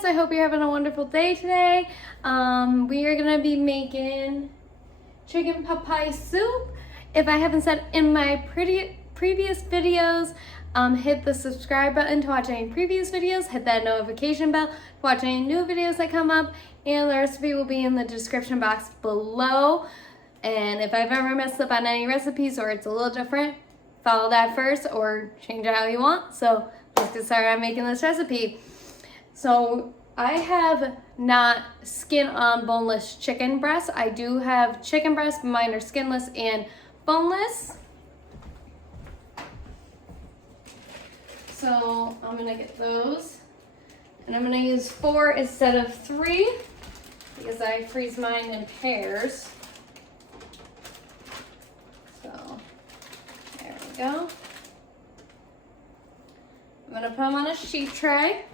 guys, I hope you're having a wonderful day today. We are gonna be making chicken pot pie soup. If I haven't said in my previous videos, hit the subscribe button to watch any previous videos, hit that notification bell to watch any new videos that come up, and the recipe will be in the description box below. And if I've ever messed up on any recipes or it's a little different, follow that first or change it how you want. So let's get started on making this recipe. So I have not skin on boneless chicken breasts. I do have chicken breasts, but mine are skinless and boneless. So I'm gonna get those. And I'm gonna use 4 instead of 3 because I freeze mine in pairs. So there we go. I'm gonna put them on a sheet tray.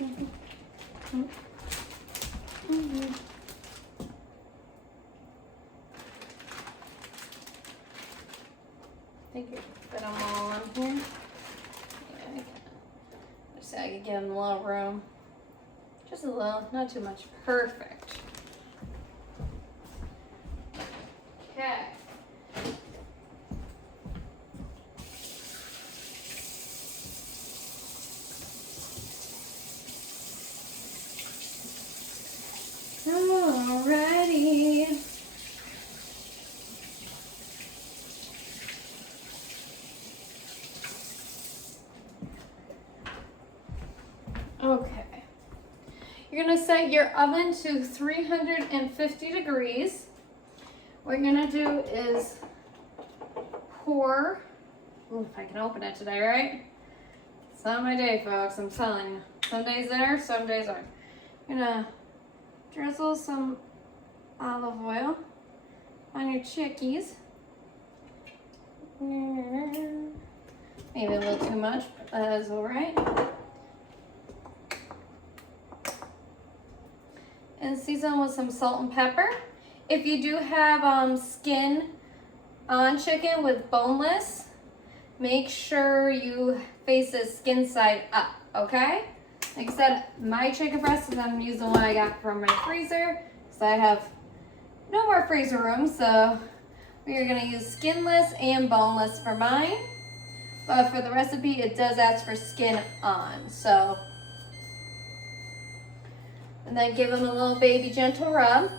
I think you fit them all on here. Yeah, I can. Just so I can give them a little room. Just a little, not too much. Perfect. Okay. Alrighty. Okay. You're gonna set your oven to 350 degrees. What you're gonna do is pour, if I can open it today, right? It's not my day, folks, I'm telling you. Some days there, some days aren't. You're gonna drizzle some olive oil on your chickies. Maybe a little too much, but that is all right. And season with some salt and pepper. If you do have skin on chicken with boneless, make sure you face the skin side up, okay? Like I said, my chicken breast, and I'm using what I got from my freezer, because I have no more freezer room, so we are gonna use skinless and boneless for mine. But for the recipe, it does ask for skin on, so. And then give them a little baby gentle rub.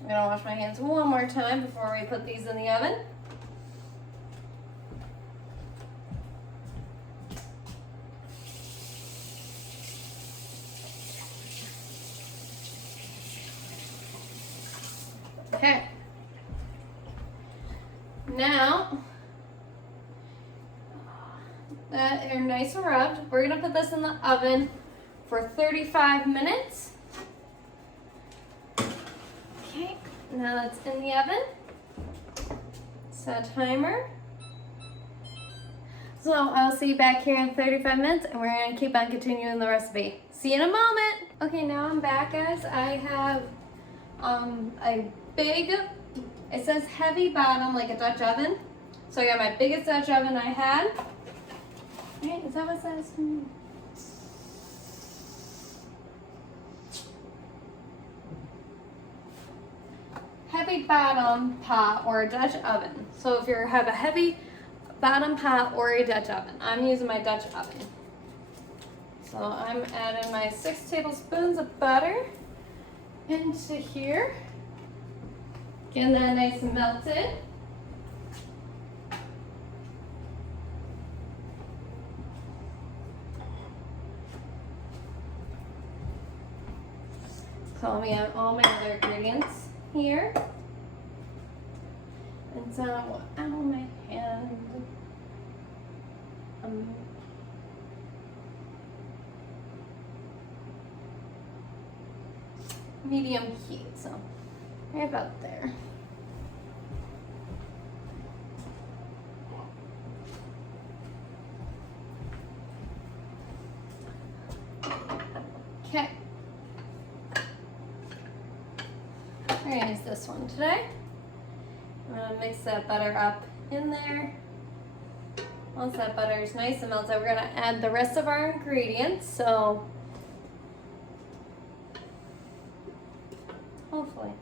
I'm gonna wash my hands one more time before we put these in the oven. Okay. Now that they're nice and rubbed, we're gonna put this in the oven for 35 minutes. Okay, now that's in the oven. Set a timer. So I'll see you back here in 35 minutes and we're gonna keep on continuing the recipe. See you in a moment. Okay, now I'm back, guys. I have a big, it says heavy bottom like a Dutch oven. So I got my biggest Dutch oven I had. Right, is that what it says? Heavy bottom pot or a Dutch oven. So if you have a heavy bottom pot or a Dutch oven, I'm using my Dutch oven. So I'm adding my 6 tablespoons of butter into here. Getting that nice and melted. So we have all my other ingredients here. And so, ow, my hand. Medium heat, so right about there. Okay. We're gonna use this one today. I'm gonna mix that butter up in there. Once that butter is nice and melted, we're gonna add the rest of our ingredients. So hopefully.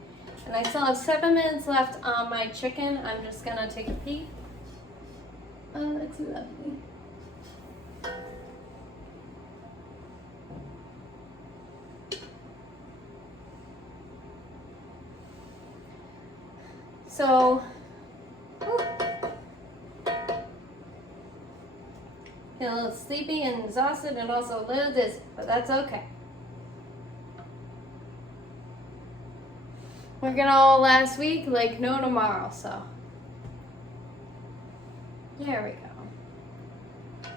And I still have 7 minutes left on my chicken. I'm just gonna take a peek. Oh, that's lovely. So, feel a little sleepy and exhausted and also a little dizzy, but that's okay. Working all last week like no tomorrow, so. There we go.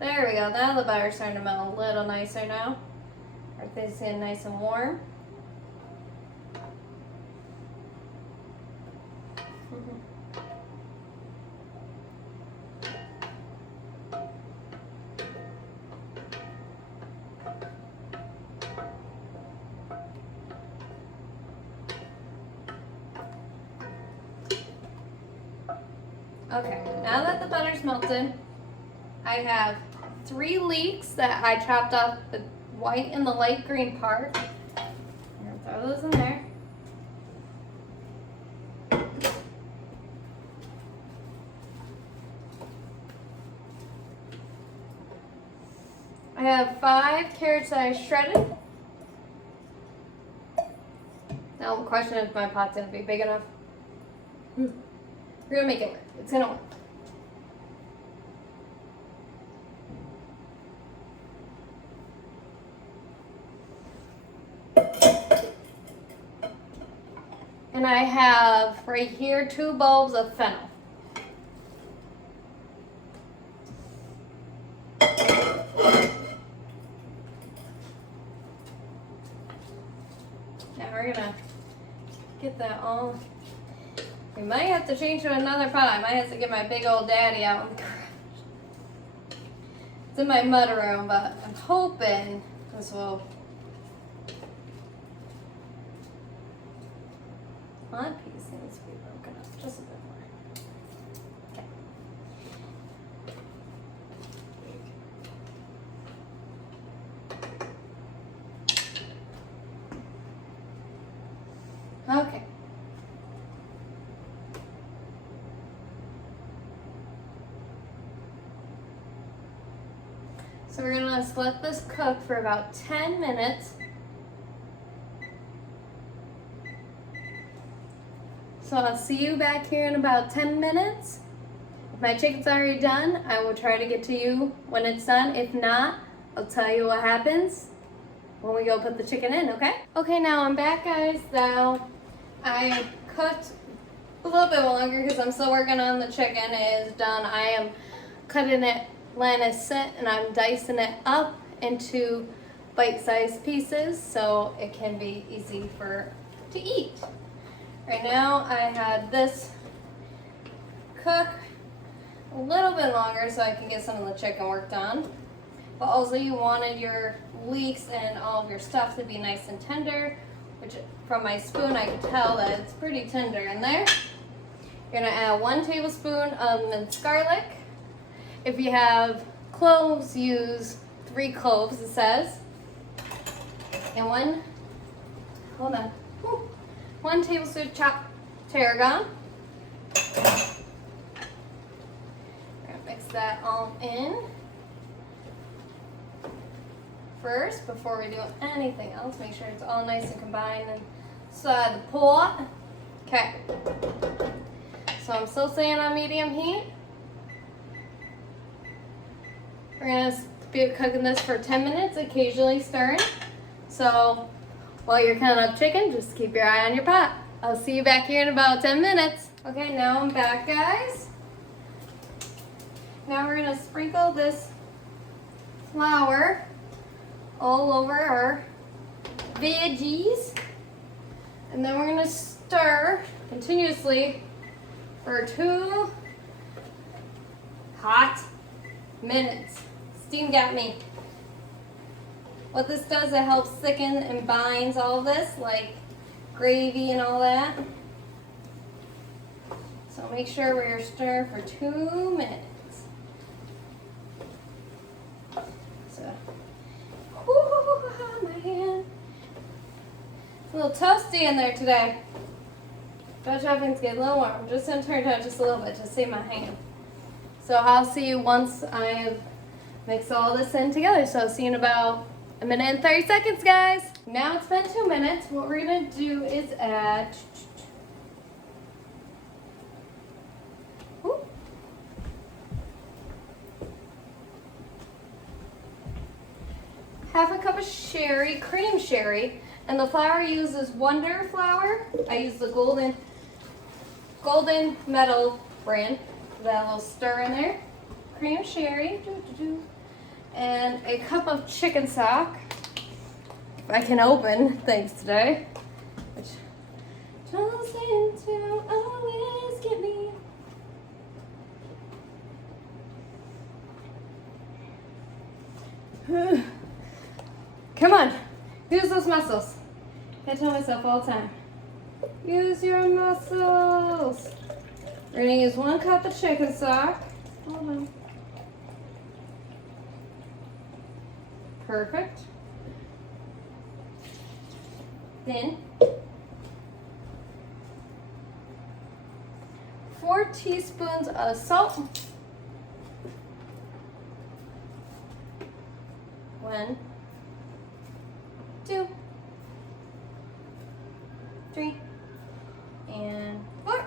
There we go. Now the butter's starting to melt a little nicer now. Everything's getting nice and warm. Okay, now that the butter's melted, I have 3 leeks that I chopped up the white and the light green part. I'm gonna throw those in there. I have 5 carrots that I shredded. Now the question is, my pot's gonna be big enough. We're gonna make it work. It's gonna work. And I have right here 2 bulbs of fennel. Now we're gonna get that all. We might have to change to another pot. I might have to get my big old daddy out in the garage. It's in my mud room, but I'm hoping this will. One piece needs to be broken up just a bit more. Okay. Okay. So we're gonna let this cook for about 10 minutes. So I'll see you back here in about 10 minutes. If my chicken's already done, I will try to get to you when it's done. If not, I'll tell you what happens when we go put the chicken in, okay? Okay, now I'm back, guys. Now I cooked a little bit longer because I'm still working on the chicken. It is done. I am cutting it, letting it sit, and I'm dicing it up into bite-sized pieces so it can be easy to eat. Right now I had this cook a little bit longer so I can get some of the chicken work done. But also you wanted your leeks and all of your stuff to be nice and tender, which from my spoon I could tell that it's pretty tender in there. You're gonna add 1 tablespoon of minced garlic. If you have cloves, use 3 cloves, it says. And 1 tablespoon chopped tarragon. We're gonna mix that all in first before we do anything else. Make sure it's all nice and combined inside the pot. Okay. So I'm still staying on medium heat. We're gonna be cooking this for 10 minutes, occasionally stirring. So while you're cutting up chicken, just keep your eye on your pot. I'll see you back here in about 10 minutes. Okay, now I'm back, guys. Now we're gonna sprinkle this flour all over our veggies. And then we're gonna stir continuously for 2 hot minutes. Steam got me. What this does, it helps thicken and binds all of this, like gravy and all that. So make sure we're stirring for 2 minutes. So, whoo, my hand. It's a little toasty in there today. Dutch ovens get a little warm. I'm just gonna turn it down just a little bit to save my hand. So I'll see you once I've mixed all this in together. So I'll see you in about 1 minute and 30 seconds, guys. Now it's been 2 minutes. What we're gonna do is add half a cup of sherry, cream sherry, and the flour I use is Wondra flour. I use the golden metal brand. That little stir in there. Cream sherry, and a cup of chicken stock. I can open things today, which don't seem to always get me. Come on, use those muscles. I tell myself all the time, use your muscles. We're gonna use 1 cup of chicken stock. Hold on. Perfect. Then 4 teaspoons of salt. 1, 2, 3, and 4.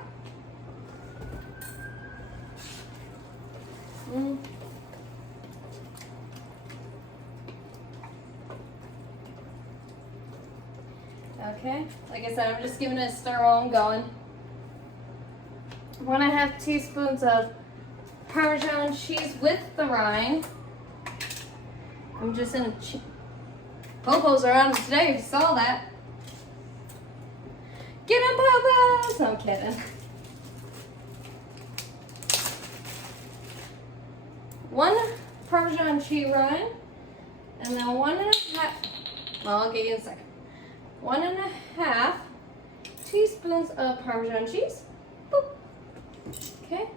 Okay, like I said, I'm just giving it a stir while I'm going. 1.5 teaspoons of Parmesan cheese with the rind. I'm just in a Popos are on today, you saw that. Get them, Popos! No, I'm kidding. 1 Parmesan cheese rind, and then 1.5, well, I'll get you in a second. 1.5 teaspoons of Parmesan cheese. Boop. Okay,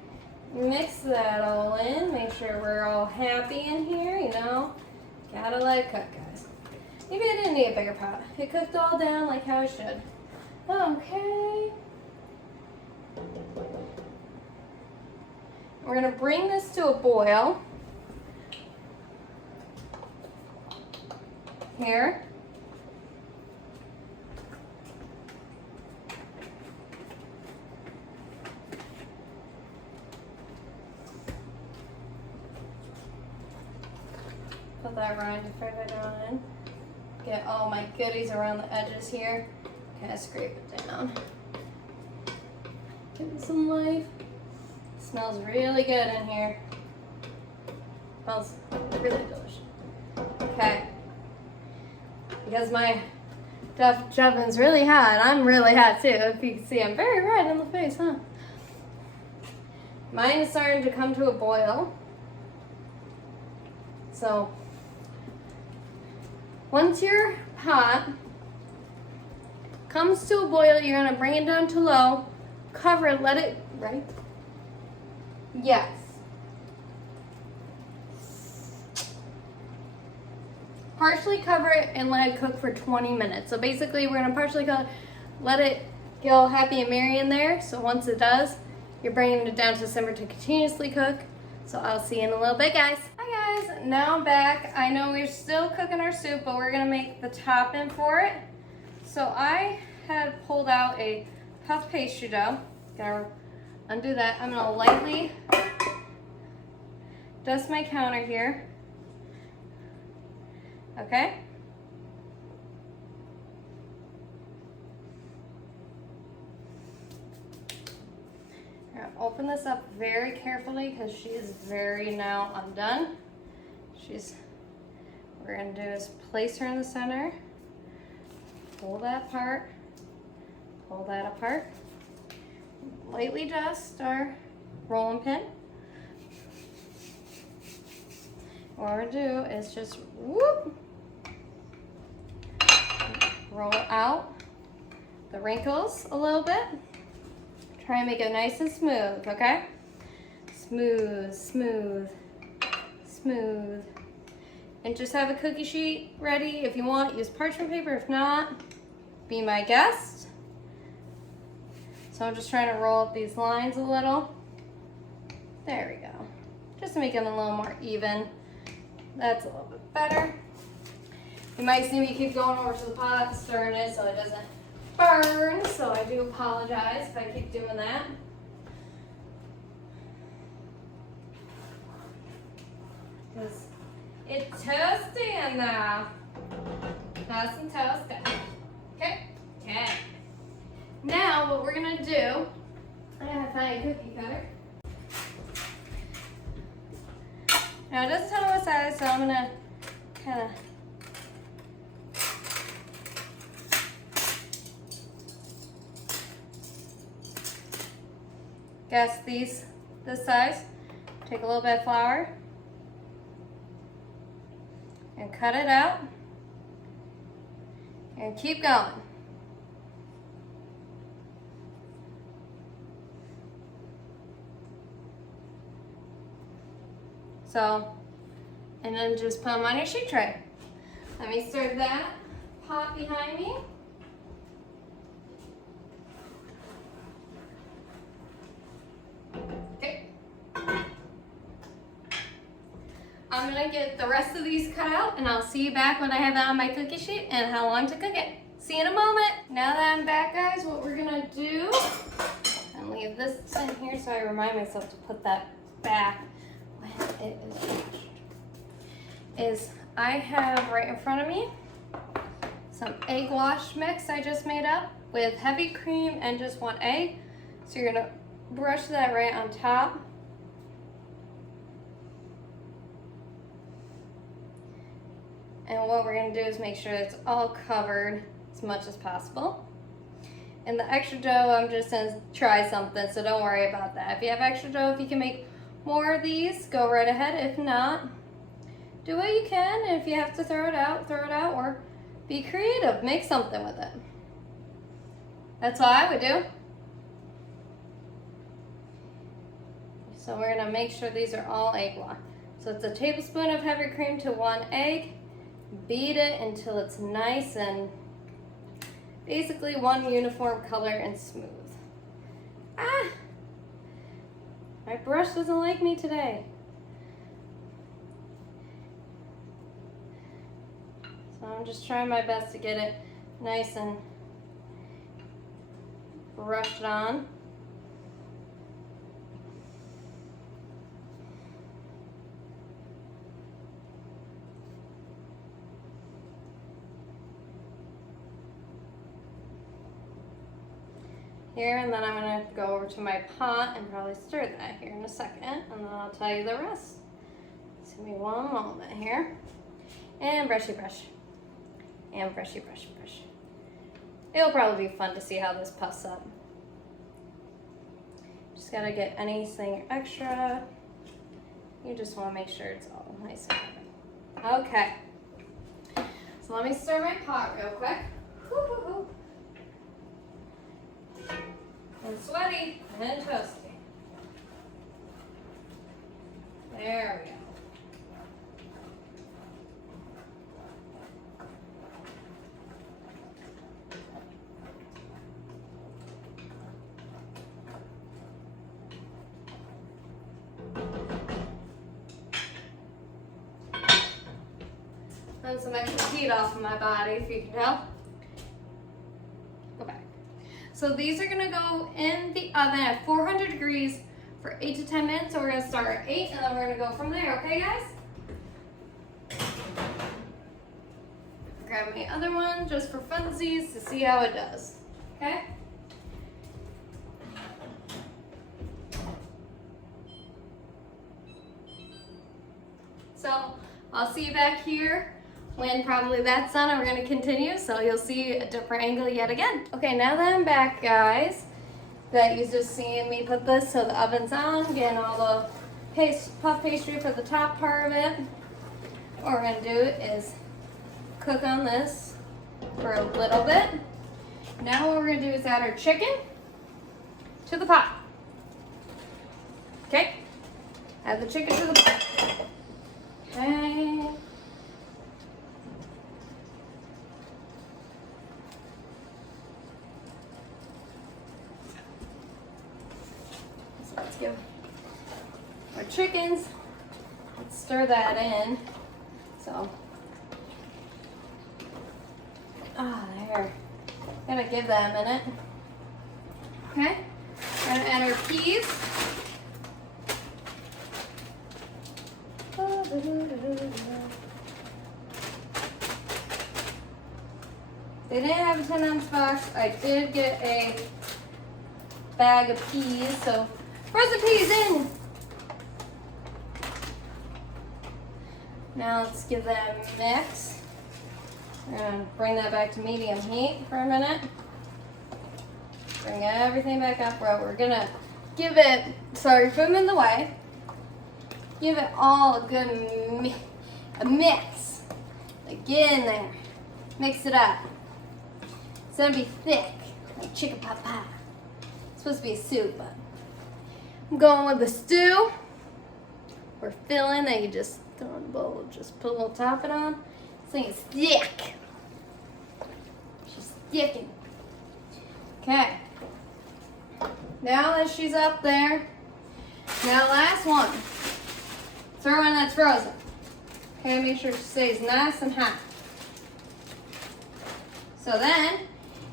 mix that all in. Make sure we're all happy in here, you know. Gotta let it cook, guys. Maybe I didn't need a bigger pot. It cooked all down like how it should. Okay. We're gonna bring this to a boil. Here. Put that rind further down in. Get all my goodies around the edges here. Kind of scrape it down. Give it some life. Smells really good in here. Smells really delicious. Okay. Because my Dutch oven's really hot, I'm really hot too. If you can see, I'm very red in the face, huh? Mine is starting to come to a boil. So, once your pot comes to a boil, you're gonna bring it down to low, cover it, let it, right? Yes. Partially cover it and let it cook for 20 minutes. So basically we're gonna partially cover, let it get all happy and merry in there. So once it does, you're bringing it down to simmer to continuously cook. So I'll see you in a little bit, guys. Hi guys, now I'm back. I know we're still cooking our soup, but we're gonna make the topping for it. So I had pulled out a puff pastry dough. Gonna undo that. I'm gonna lightly dust my counter here. Okay. I'm gonna open this up very carefully because she is very now undone. We're gonna do is place her in the center, pull that apart, pull that apart, lightly dust our rolling pin. What we're gonna do is just whoop, roll out the wrinkles a little bit. Try and make it nice and smooth, okay? Smooth, smooth, smooth. And just have a cookie sheet ready. If you want, use parchment paper. If not, be my guest. So I'm just trying to roll up these lines a little. There we go. Just to make them a little more even. That's a little bit better. You might see me keep going over to the pot and stirring it so it doesn't burn. So I do apologize if I keep doing that. Because it's toasty in there. Nice and toasty. Okay? Okay. Now what we're gonna do, I gotta find a cookie cutter. Now it doesn't tell me what size, so I'm gonna kinda guess this size. Take a little bit of flour and cut it out and keep going. So, and then just put them on your sheet tray. Let me stir that pot behind me. Okay. I'm gonna get the rest of these cut out and I'll see you back when I have that on my cookie sheet and how long to cook it. See you in a moment. Now that I'm back, guys, what we're gonna do, and leave this in here so I remind myself to put that back when it is finished, is I have right in front of me some egg wash mix I just made up with heavy cream and just 1 egg. So you're gonna brush that right on top. And what we're gonna do is make sure it's all covered as much as possible. And the extra dough, I'm just gonna try something, so don't worry about that. If you have extra dough, if you can make more of these, go right ahead. If not, do what you can. And if you have to throw it out, or be creative, make something with it. That's what I would do. So we're gonna make sure these are all egg wash. So it's a tablespoon of heavy cream to 1 egg. Beat it until it's nice and basically one uniform color and smooth. Ah! My brush doesn't like me today. So I'm just trying my best to get it nice and brushed on. Here, and then I'm gonna go over to my pot and probably stir that here in a second, and then I'll tell you the rest. Just give me one moment here. And brushy brush. And brushy brush brush. It'll probably be fun to see how this puffs up. Just gotta get anything extra. You just wanna make sure it's all nice and even. Okay. So let me stir my pot real quick. Woo-hoo-hoo. And sweaty and toasty. There we go. And some extra heat off of my body, if you can tell. Go back. So these are gonna go in the oven at 400 degrees for 8 to 10 minutes. So we're gonna start at 8 and then we're gonna go from there, okay guys? Grab my other one just for funsies to see how it does, okay? So I'll see you back here when probably that's done and we're gonna continue, so you'll see a different angle yet again. Okay, now that I'm back, guys, that you just seen me put this, so the oven's on, getting all the puff pastry for the top part of it. What we're gonna do is cook on this for a little bit. Now what we're gonna do is add our chicken to the pot. Okay, add the chicken to the pot. Okay. So let's give our chickens, let's stir that in. So, there. Gotta give that a minute. Okay, gonna add our peas. They didn't have a 10-ounce box. I did get a bag of peas, so frozen peas in. Now let's give that a mix. We're gonna bring that back to medium heat for a minute. Bring everything back up. We're gonna give it, sorry for moving the way. Give it all a good mix. Like get in there. Mix it up. It's gonna be thick, like chicken pot pie. It's supposed to be a soup, but I'm going with the stew. We're filling that you just throw in the bowl, just put a little topping on. This thing is thick. She's thicking. Okay. Now that she's up there, now last one. Throw in that's frozen. Okay, make sure it stays nice and hot. So then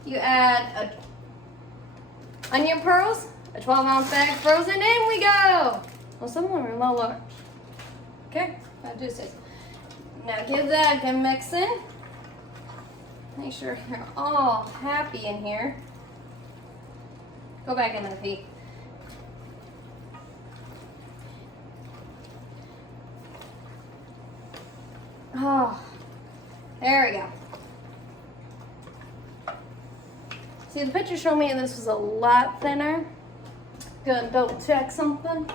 you add onion pearls, a 12-ounce bag frozen, in we go. Well, some of them are a little large. Okay, I do say so. Now give that a good mix in. Make sure you're all happy in here. Go back in there, Pete. Oh, there we go. See, the picture showed me this was a lot thinner. Gonna double check something.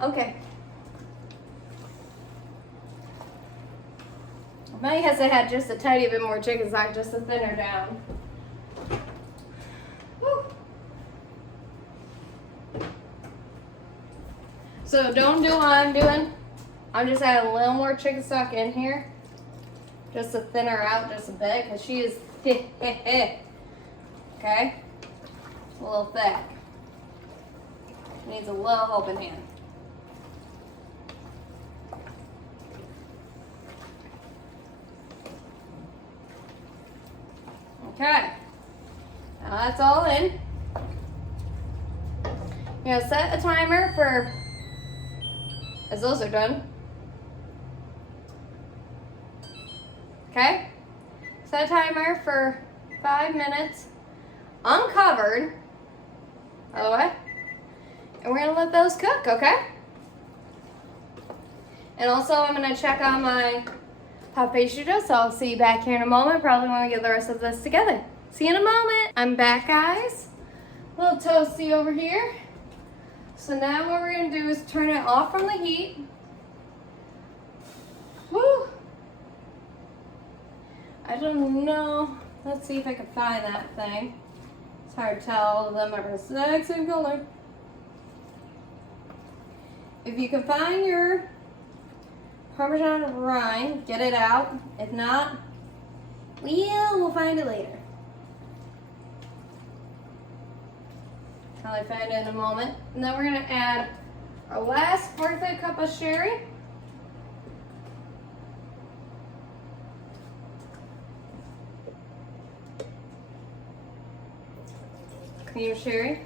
Okay. My guess I had just a tiny bit more chicken stock, just to thin her down. Woo. So don't do what I'm doing. I'm just adding a little more chicken stock in here, just to thin her out just a bit, because she is okay? It's a little thick. Needs a little helping hand. Okay, now that's all in. You're gonna set a timer for, as those are done. Okay, set a timer for 5 minutes, uncovered, by the way, and we're gonna let those cook, okay? And also I'm gonna check on my hot pastry dough, so I'll see you back here in a moment, probably when we get the rest of this together. See you in a moment. I'm back, guys. A little toasty over here. So now what we're gonna do is turn it off from the heat. Woo! I don't know. Let's see if I can find that thing. It's hard to tell, all of them are the exact same color. If you can find your Parmesan rind, get it out. If not, we'll find it later. I'll find it in a moment. And then we're gonna add our last 1/4 cup of sherry. Cream sherry.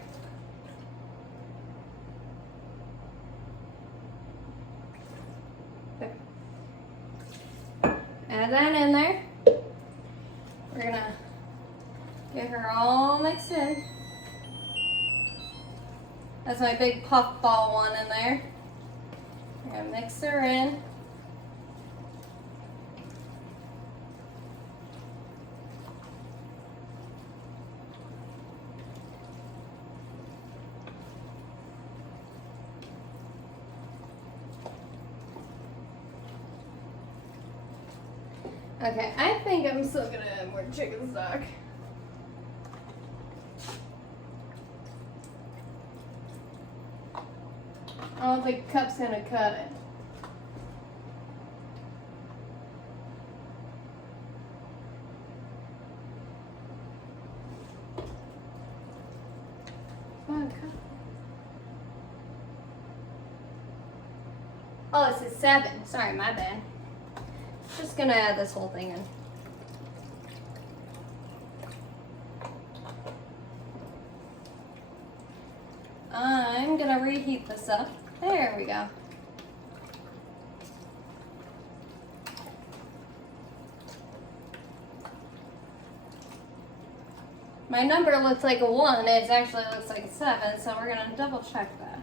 Add that in there. We're gonna get her all mixed in. That's my big puff ball one in there. We're gonna mix her in. Okay, I think I'm still gonna add more chicken stock. I don't think a cup's gonna cut it. Come on, cup. Oh, it says 7. Sorry, my bad. Just gonna add this whole thing in. I'm gonna reheat this up. There we go. My number looks like a 1. It actually looks like a 7, so we're gonna double check that.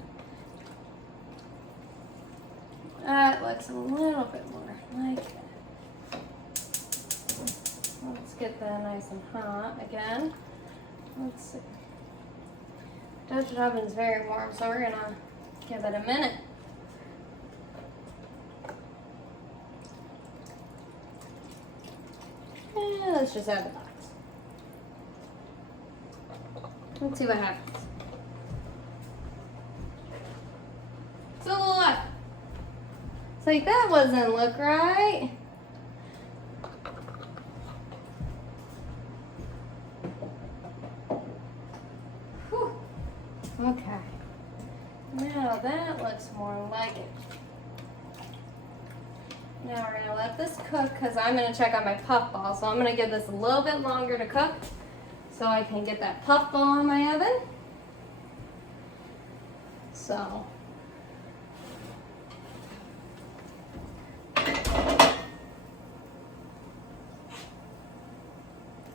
That looks a little bit more like it. Let's get that nice and hot again. Let's see. Toasted oven's very warm, so we're gonna give it a minute. And let's just add the box. Let's see what happens. So it's like that wasn't look right. Whew. Okay. Now that looks more like it. Now we're gonna let this cook because I'm gonna check on my puff ball. So I'm gonna give this a little bit longer to cook so I can get that puff ball in my oven. So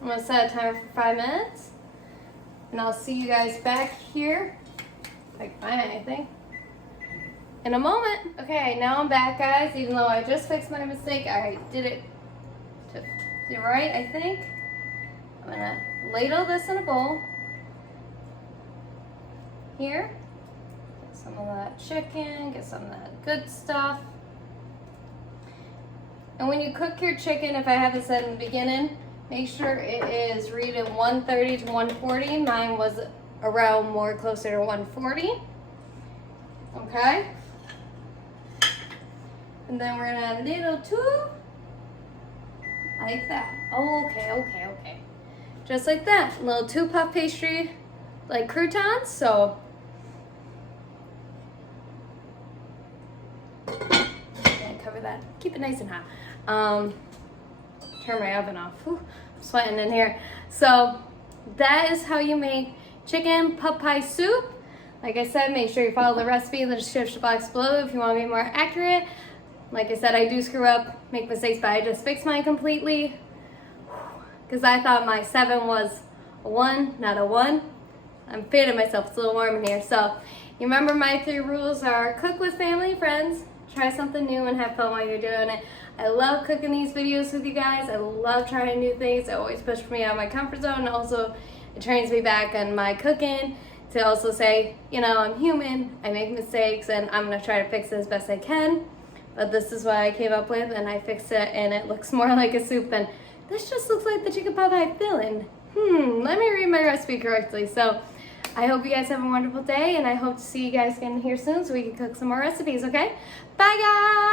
I'm gonna set a timer for 5 minutes, and I'll see you guys back here, like I think, in a moment. Okay, now I'm back, guys. Even though I just fixed my mistake, I did it to the right, I think. I'm gonna ladle this in a bowl. Here, get some of that chicken, get some of that good stuff. And when you cook your chicken, if I haven't said in the beginning, make sure it is rated 130 to 140. Mine was around more closer to 140. Okay? And then we're gonna add a little too. Like that. Oh, okay. Just like that. A little 2 puff pastry, like croutons. So, cover that. Keep it nice and hot. Turn my oven off. Whew, I'm sweating in here. So that is how you make chicken pot pie soup. Like I said, make sure you follow the recipe in the description box below if you want to be more accurate. Like I said, I do screw up, make mistakes, but I just fixed mine completely because I thought my 7 was a 1, not a 1. I'm fanning myself. It's a little warm in here. So you remember my 3 rules are cook with family and friends, try something new, and have fun while you're doing it. I love cooking these videos with you guys. I love trying new things. It always pushes me out of my comfort zone. And also, it trains me back on my cooking to also say, you know, I'm human. I make mistakes, and I'm going to try to fix it as best I can. But this is what I came up with, and I fixed it, and it looks more like a soup than this. Just looks like the chicken pot pie filling. Let me read my recipe correctly. So I hope you guys have a wonderful day, and I hope to see you guys again here soon so we can cook some more recipes, okay? Bye, guys!